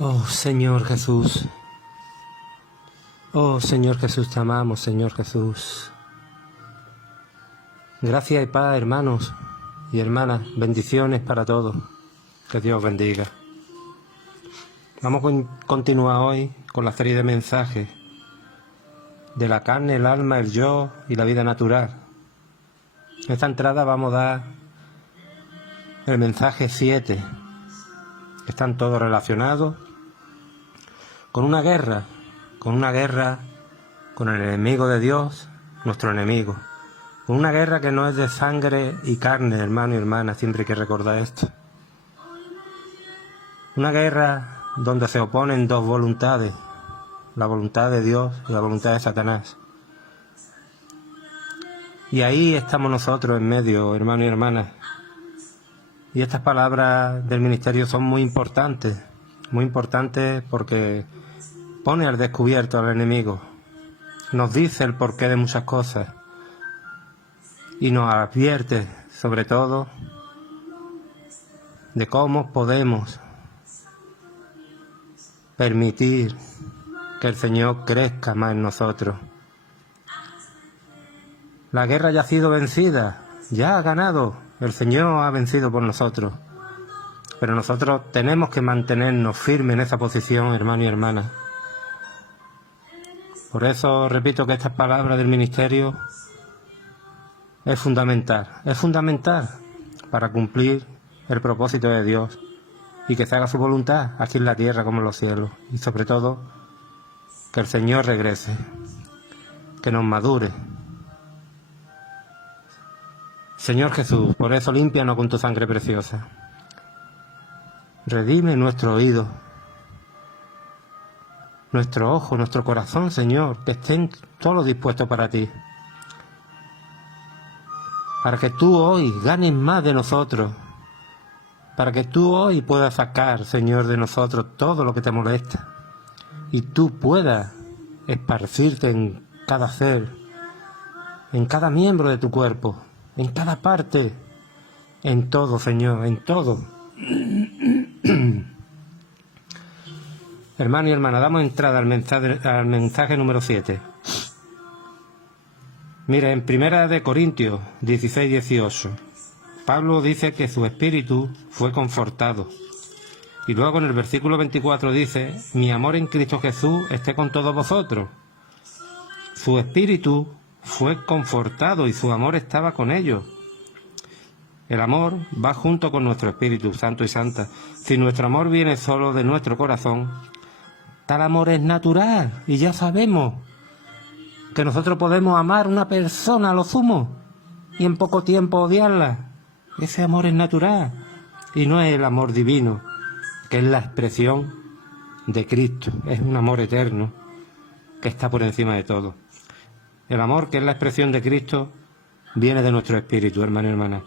Oh Señor Jesús, oh Señor Jesús, te amamos, Señor Jesús. Gracias y paz, hermanos y hermanas, bendiciones para todos, que Dios bendiga. Vamos a continuar hoy con la serie de mensajes de la carne, el alma, el yo y la vida natural. En esta entrada vamos a dar el mensaje 7, que están todos relacionados con una guerra con el enemigo de Dios, nuestro enemigo. Con una guerra que no es de sangre y carne, hermano y hermana, siempre hay que recordar esto. Una guerra donde se oponen dos voluntades, la voluntad de Dios y la voluntad de Satanás. Y ahí estamos nosotros en medio, hermano y hermana. Y estas palabras del ministerio son muy importantes porque pone al descubierto al enemigo, nos dice el porqué de muchas cosas y nos advierte sobre todo de cómo podemos permitir que el Señor crezca más en nosotros. La guerra ya ha sido vencida, ya ha ganado, el Señor ha vencido por nosotros, pero nosotros tenemos que mantenernos firmes en esa posición, hermano y hermana. Por eso repito que estas palabras del ministerio es fundamental para cumplir el propósito de Dios y que se haga su voluntad aquí en la tierra como en los cielos, y sobre todo que el Señor regrese, que nos madure. Señor Jesús, por eso límpianos con tu sangre preciosa, redime nuestro oído, nuestro ojo, nuestro corazón, Señor, que estén todos dispuestos para ti, para que tú hoy ganes más de nosotros, para que tú hoy puedas sacar, Señor, de nosotros todo lo que te molesta, y tú puedas esparcirte en cada ser, en cada miembro de tu cuerpo, en cada parte, en todo, Señor, en todo. Hermano y hermana, damos entrada al mensaje número 7. Mira, en 1 Corintios 16-18, Pablo dice que su espíritu fue confortado. Y luego en el versículo 24 dice, mi amor en Cristo Jesús esté con todos vosotros. Su espíritu fue confortado y su amor estaba con ellos. El amor va junto con nuestro espíritu, santo y santa. Si nuestro amor viene solo de nuestro corazón, tal amor es natural y ya sabemos que nosotros podemos amar a una persona a lo sumo y en poco tiempo odiarla. Ese amor es natural y no es el amor divino, que es la expresión de Cristo, es un amor eterno que está por encima de todo. El amor, que es la expresión de Cristo, viene de nuestro espíritu, hermano y hermana.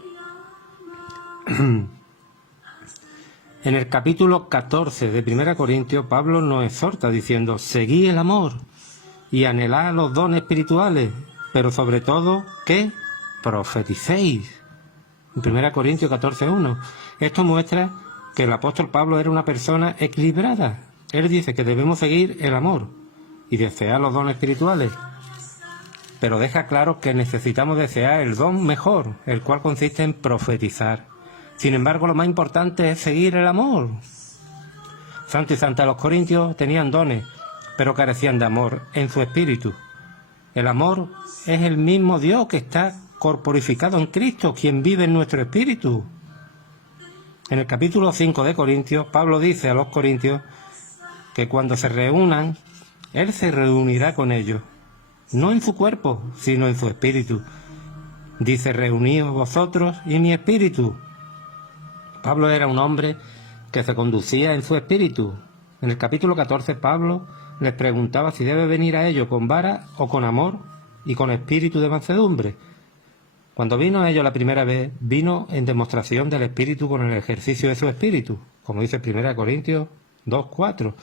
En el capítulo 14 de 1 Corintios, Pablo nos exhorta diciendo, seguid el amor y anhelad los dones espirituales, pero sobre todo, ¿qué? Profeticéis. En 1 Corintios 14:1. Esto muestra que el apóstol Pablo era una persona equilibrada. Él dice que debemos seguir el amor y desear los dones espirituales, pero deja claro que necesitamos desear el don mejor, el cual consiste en profetizar. Sin embargo, lo más importante es seguir el amor. Santo y santa, los corintios tenían dones, pero carecían de amor en su espíritu. El amor es el mismo Dios que está corporificado en Cristo, quien vive en nuestro espíritu. En el capítulo 5 de Corintios, Pablo dice a los corintios que cuando se reúnan, Él se reunirá con ellos, no en su cuerpo, sino en su espíritu. Dice, reuníos vosotros y mi espíritu. Pablo era un hombre que se conducía en su espíritu. En el capítulo 14, Pablo les preguntaba si debe venir a ellos con vara o con amor y con espíritu de mansedumbre. Cuando vino a ellos la primera vez, vino en demostración del espíritu con el ejercicio de su espíritu, como dice 1 Corintios 2:4.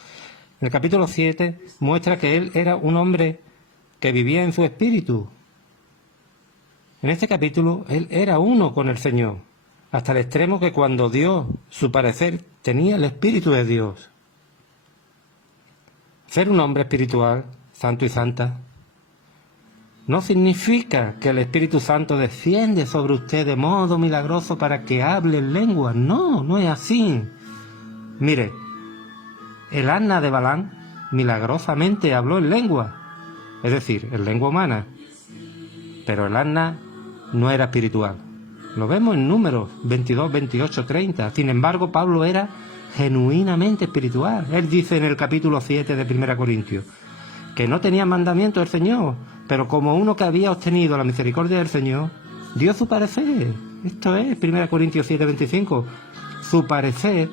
En el capítulo 7 muestra que él era un hombre que vivía en su espíritu. En este capítulo, él era uno con el Señor, hasta el extremo que cuando dio su parecer tenía el Espíritu de Dios. Ser un hombre espiritual, santo y santa, no significa que el Espíritu Santo desciende sobre usted de modo milagroso para que hable en lengua. No, no es así. Mire, el asna de Balaam milagrosamente habló en lengua, es decir, en lengua humana, pero el asna no era espiritual. Lo vemos en Números 22, 28, 30. Sin embargo, Pablo era genuinamente espiritual. Él dice en el capítulo 7 de 1 Corintios que no tenía mandamiento del Señor, pero como uno que había obtenido la misericordia del Señor, dio su parecer. Esto es 1 Corintios 7, 25. Su parecer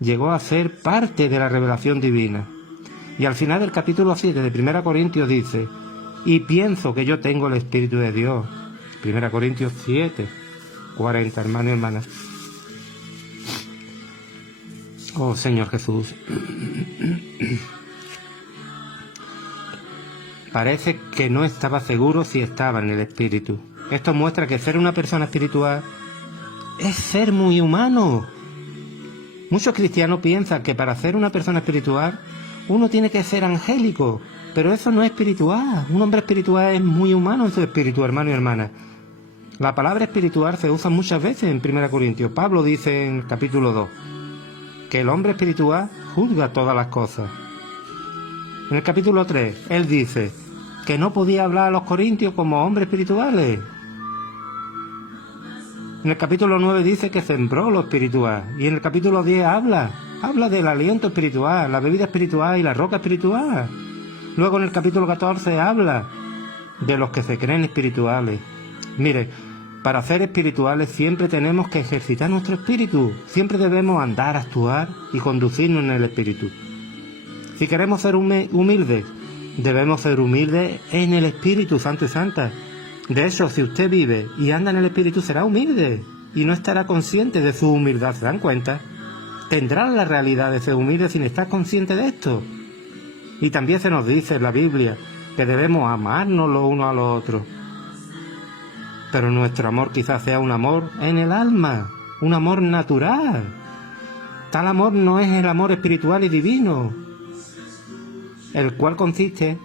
llegó a ser parte de la revelación divina. Y al final del capítulo 7 de 1 Corintios dice: y pienso que yo tengo el Espíritu de Dios. 1 Corintios 7, 40, hermano y hermana. Oh, Señor Jesús. Parece que no estaba seguro si estaba en el Espíritu. Esto muestra que ser una persona espiritual es ser muy humano. Muchos cristianos piensan que para ser una persona espiritual uno tiene que ser angélico, pero eso no es espiritual. Un hombre espiritual es muy humano en su espíritu, hermano y hermana. La palabra espiritual se usa muchas veces en 1 Corintios. Pablo dice en capítulo 2 que el hombre espiritual juzga todas las cosas. En el capítulo 3, él dice que no podía hablar a los corintios como hombres espirituales. En el capítulo 9 dice que sembró lo espiritual. Y en el capítulo 10 habla del aliento espiritual, la bebida espiritual y la roca espiritual. Luego en el capítulo 14 habla de los que se creen espirituales. Mire, para ser espirituales siempre tenemos que ejercitar nuestro espíritu. Siempre debemos andar, actuar y conducirnos en el espíritu. Si queremos ser humildes, debemos ser humildes en el Espíritu Santo y Santa. De hecho, si usted vive y anda en el Espíritu, será humilde y no estará consciente de su humildad. ¿Se dan cuenta? Tendrá la realidad de ser humilde sin estar consciente de esto. Y también se nos dice en la Biblia que debemos amarnos los unos a los otros. Pero nuestro amor quizás sea un amor en el alma, un amor natural. Tal amor no es el amor espiritual y divino, el cual consiste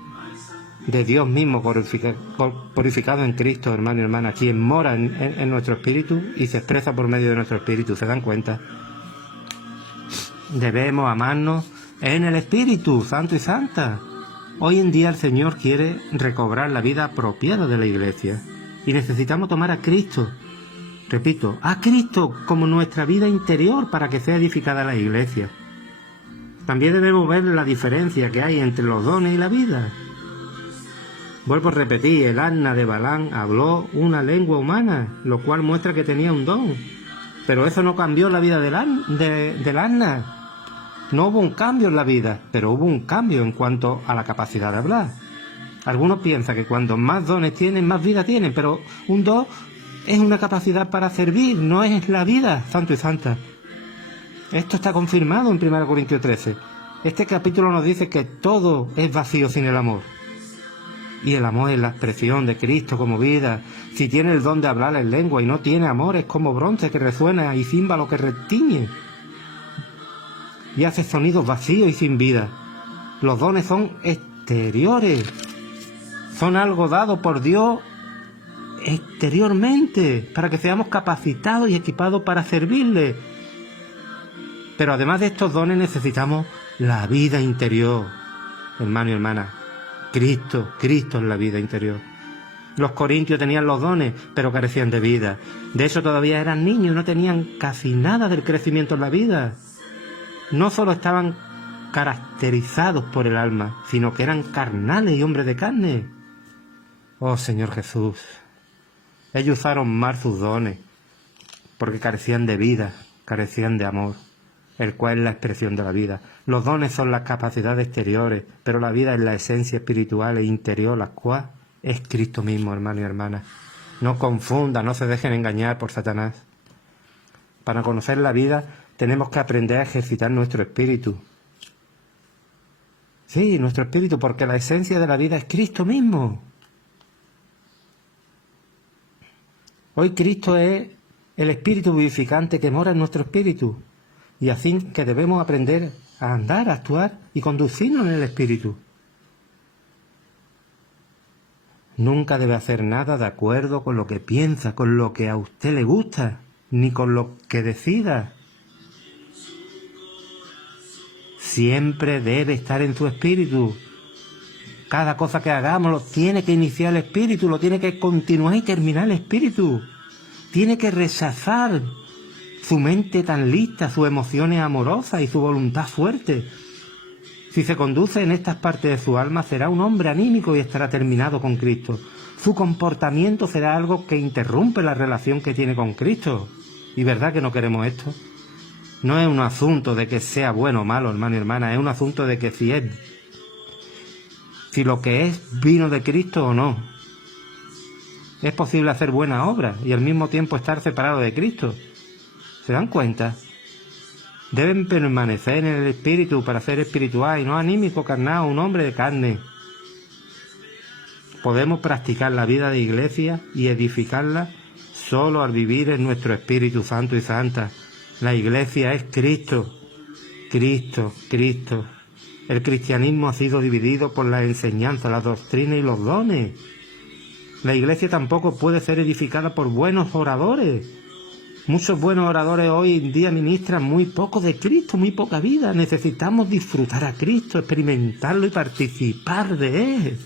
de Dios mismo purificado en Cristo, hermano y hermana, quien mora en nuestro espíritu y se expresa por medio de nuestro espíritu. ¿Se dan cuenta? Debemos amarnos en el Espíritu Santo y Santa. Hoy en día el Señor quiere recobrar la vida apropiada de la Iglesia y necesitamos tomar a Cristo, repito, a Cristo como nuestra vida interior para que sea edificada la Iglesia. También debemos ver la diferencia que hay entre los dones y la vida. Vuelvo a repetir, el asna de Balaam habló una lengua humana, lo cual muestra que tenía un don. Pero eso no cambió la vida del asna. No hubo un cambio en la vida, pero hubo un cambio en cuanto a la capacidad de hablar. Algunos piensan que cuanto más dones tienen, más vida tienen, pero un don es una capacidad para servir, no es la vida, santo y santa. Esto está confirmado en 1 Corintios 13. Este capítulo nos dice que todo es vacío sin el amor. Y el amor es la expresión de Cristo como vida. Si tiene el don de hablar en lengua y no tiene amor, es como bronce que resuena y címbalo que retiñe. Y hace sonidos vacíos y sin vida. Los dones son exteriores. Son algo dado por Dios exteriormente, para que seamos capacitados y equipados para servirle. Pero además de estos dones necesitamos la vida interior, hermano y hermana. Cristo es la vida interior. Los corintios tenían los dones, pero carecían de vida. De hecho, todavía eran niños y no tenían casi nada del crecimiento en la vida. No solo estaban caracterizados por el alma, sino que eran carnales y hombres de carne. Oh, Señor Jesús. Ellos usaron mal sus dones, porque carecían de vida, carecían de amor, el cual es la expresión de la vida. Los dones son las capacidades exteriores, pero la vida es la esencia espiritual e interior, la cual es Cristo mismo, hermano y hermana. No confundan, no se dejen engañar por Satanás. Para conocer la vida tenemos que aprender a ejercitar nuestro espíritu. Sí, nuestro espíritu, porque la esencia de la vida es Cristo mismo. Hoy Cristo es el espíritu vivificante que mora en nuestro espíritu. Y así que debemos aprender a andar, a actuar y conducirnos en el Espíritu. Nunca debe hacer nada de acuerdo con lo que piensa, con lo que a usted le gusta, ni con lo que decida. Siempre debe estar en su espíritu. Cada cosa que hagamos lo tiene que iniciar el espíritu, lo tiene que continuar y terminar el espíritu. Tiene que rechazar su mente tan lista, sus emociones amorosas y su voluntad fuerte. Si se conduce en estas partes de su alma, será un hombre anímico y estará terminado con Cristo. Su comportamiento será algo que interrumpe la relación que tiene con Cristo. ¿Y verdad que no queremos esto? No es un asunto de que sea bueno o malo, hermano y hermana, es un asunto de que si lo que es vino de Cristo o no. Es posible hacer buena obra y al mismo tiempo estar separado de Cristo. ¿Se dan cuenta? Deben permanecer en el espíritu para ser espiritual y no anímico, carnal, un hombre de carne. Podemos practicar la vida de iglesia y edificarla solo al vivir en nuestro Espíritu Santo y Santa. La iglesia es Cristo, Cristo, Cristo. El cristianismo ha sido dividido por la enseñanza, la doctrina y los dones. La iglesia tampoco puede ser edificada por buenos oradores. Muchos buenos oradores hoy en día ministran muy poco de Cristo, muy poca vida. Necesitamos disfrutar a Cristo, experimentarlo y participar de Él.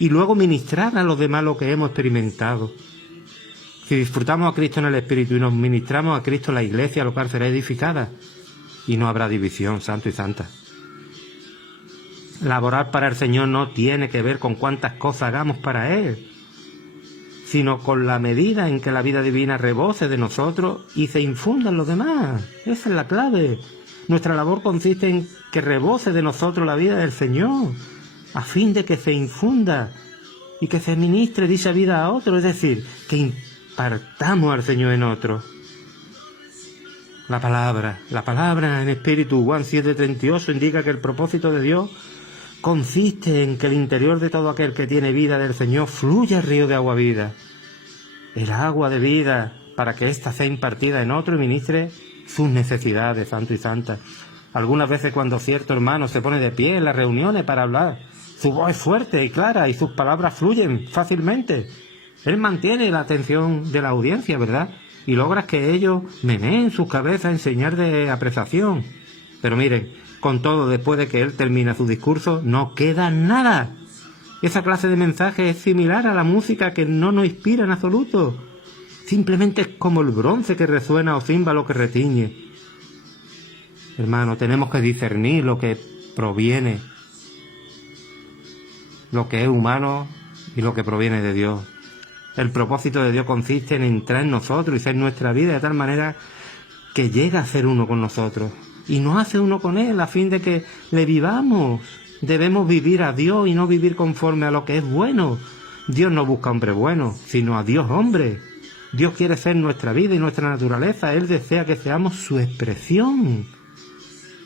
Y luego ministrar a los demás lo que hemos experimentado. Si disfrutamos a Cristo en el Espíritu y nos ministramos a Cristo en la iglesia, lo cual será edificada. Y no habrá división, santo y santa. Laborar para el Señor no tiene que ver con cuántas cosas hagamos para Él, sino con la medida en que la vida divina rebose de nosotros y se infunda en los demás. Esa es la clave. Nuestra labor consiste en que rebose de nosotros la vida del Señor, a fin de que se infunda y que se ministre dicha vida a otros, es decir, que impartamos al Señor en otros. La palabra en espíritu, Juan 7:38, indica que el propósito de Dios consiste en que el interior de todo aquel que tiene vida del Señor fluya el río de agua vida, el agua de vida, para que ésta sea impartida en otro y ministre sus necesidades, santo y santa. Algunas veces cuando cierto hermano se pone de pie en las reuniones para hablar, su voz es fuerte y clara y sus palabras fluyen fácilmente. Él mantiene la atención de la audiencia, ¿verdad? Y logras que ellos meneen sus cabezas en señal de apreciación. Pero miren, con todo, después de que él termina su discurso, no queda nada. Esa clase de mensaje es similar a la música que no nos inspira en absoluto. Simplemente es como el bronce que resuena o címbalo que retiñe. Hermano, tenemos que discernir lo que proviene, lo que es humano y lo que proviene de Dios. El propósito de Dios consiste en entrar en nosotros y ser nuestra vida de tal manera que llega a ser uno con nosotros. Y nos hace uno con Él a fin de que le vivamos. Debemos vivir a Dios y no vivir conforme a lo que es bueno. Dios no busca hombre bueno, sino a Dios hombre. Dios quiere ser nuestra vida y nuestra naturaleza. Él desea que seamos su expresión.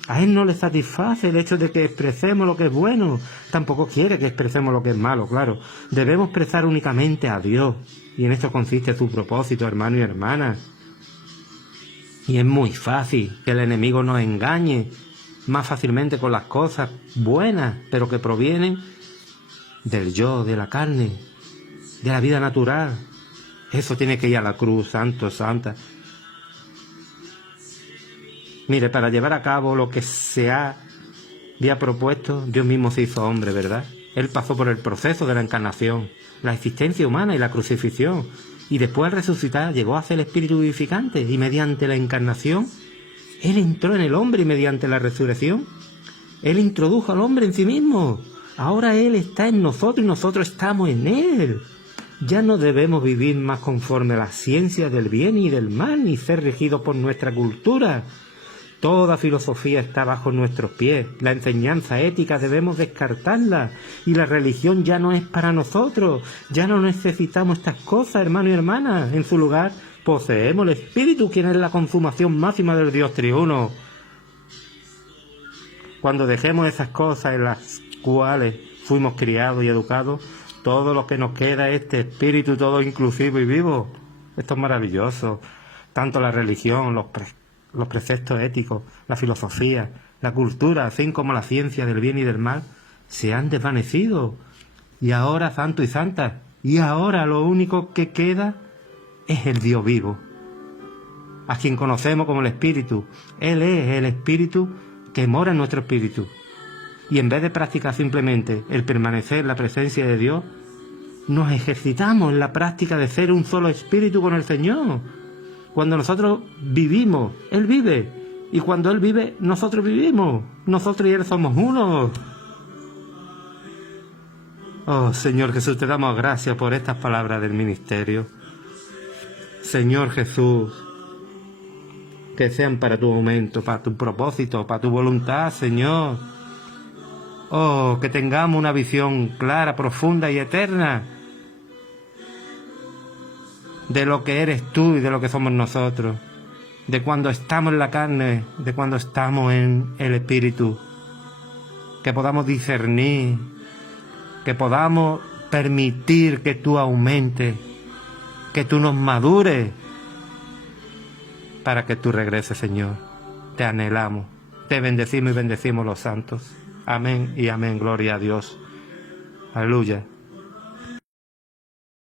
A Él no le satisface el hecho de que expresemos lo que es bueno. Tampoco quiere que expresemos lo que es malo, claro. Debemos expresar únicamente a Dios. Y en esto consiste su propósito, hermano y hermana. Y es muy fácil que el enemigo nos engañe más fácilmente con las cosas buenas, pero que provienen del yo, de la carne, de la vida natural. Eso tiene que ir a la cruz, santo, santa. Mire, para llevar a cabo lo que se había propuesto, Dios mismo se hizo hombre, ¿verdad? Él pasó por el proceso de la encarnación, la existencia humana y la crucifixión. Y después al resucitar llegó a ser el espíritu vivificante. Y mediante la encarnación, Él entró en el hombre y mediante la resurrección, Él introdujo al hombre en sí mismo. Ahora Él está en nosotros y nosotros estamos en Él. Ya no debemos vivir más conforme a la ciencia del bien y del mal, ni ser regidos por nuestra cultura. Toda filosofía está bajo nuestros pies. La enseñanza ética debemos descartarla. Y la religión ya no es para nosotros. Ya no necesitamos estas cosas, hermano y hermana. En su lugar, poseemos el Espíritu, quien es la consumación máxima del Dios triuno. Cuando dejemos esas cosas en las cuales fuimos criados y educados, todo lo que nos queda es este Espíritu todo inclusivo y vivo. Esto es maravilloso. Tanto la religión, los preceptos éticos, la filosofía, la cultura, así como la ciencia del bien y del mal, se han desvanecido. Y ahora, santos y santas, y ahora lo único que queda es el Dios vivo, a quien conocemos como el Espíritu. Él es el Espíritu que mora en nuestro espíritu. Y en vez de practicar simplemente el permanecer en la presencia de Dios, nos ejercitamos en la práctica de ser un solo espíritu con el Señor. Cuando nosotros vivimos, Él vive. Y cuando Él vive, nosotros vivimos. Nosotros y Él somos uno. Oh, Señor Jesús, te damos gracias por estas palabras del ministerio. Señor Jesús, que sean para tu aumento, para tu propósito, para tu voluntad, Señor. Oh, que tengamos una visión clara, profunda y eterna de lo que eres tú y de lo que somos nosotros, de cuando estamos en la carne, de cuando estamos en el Espíritu, que podamos discernir, que podamos permitir que tú aumentes, que tú nos madures, para que tú regreses, Señor. Te anhelamos, te bendecimos y bendecimos los santos. Amén y amén, gloria a Dios. Aleluya.